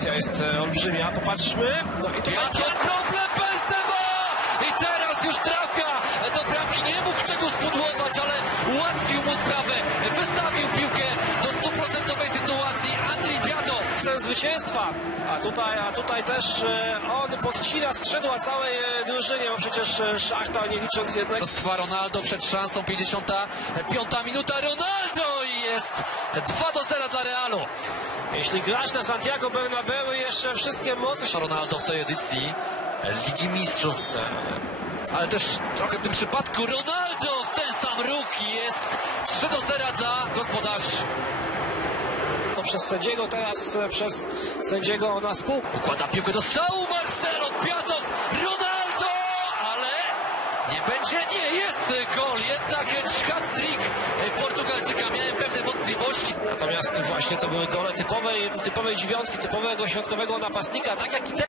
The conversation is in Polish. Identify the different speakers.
Speaker 1: Rywalizacja jest e, olbrzymia, popatrzmy. No i tutaj
Speaker 2: problem Benzema! I teraz już trafia do bramki. Nie mógł tego spudłować, ale ułatwił mu sprawę. Wystawił piłkę do stuprocentowej sytuacji. Andrii Biadow.
Speaker 1: ten zwycięstwa, a tutaj, a tutaj też e, on podcina skrzydła całej e, drużynie, bo przecież Szachta nie licząc
Speaker 2: Dostwa Ronaldo przed szansą. 55 minuta. Ronaldo jest 2 do 0 dla Realu.
Speaker 1: Jeśli grasz na Santiago Bernabeu jeszcze wszystkie moce się...
Speaker 2: Ronaldo w tej edycji Ligi Mistrzów. Ale też trochę w tym przypadku Ronaldo ten sam ruch i jest 3 do 0 dla gospodarzy.
Speaker 1: To przez sędziego, teraz e, przez sędziego na spółku.
Speaker 2: Układa piłkę do strzału Marcelo Piatow, Ronaldo, ale nie będzie, nie jest gol, jednak
Speaker 1: Natomiast właśnie to były gole typowej, typowej dziewiątki, typowego środkowego napastnika, tak jak i te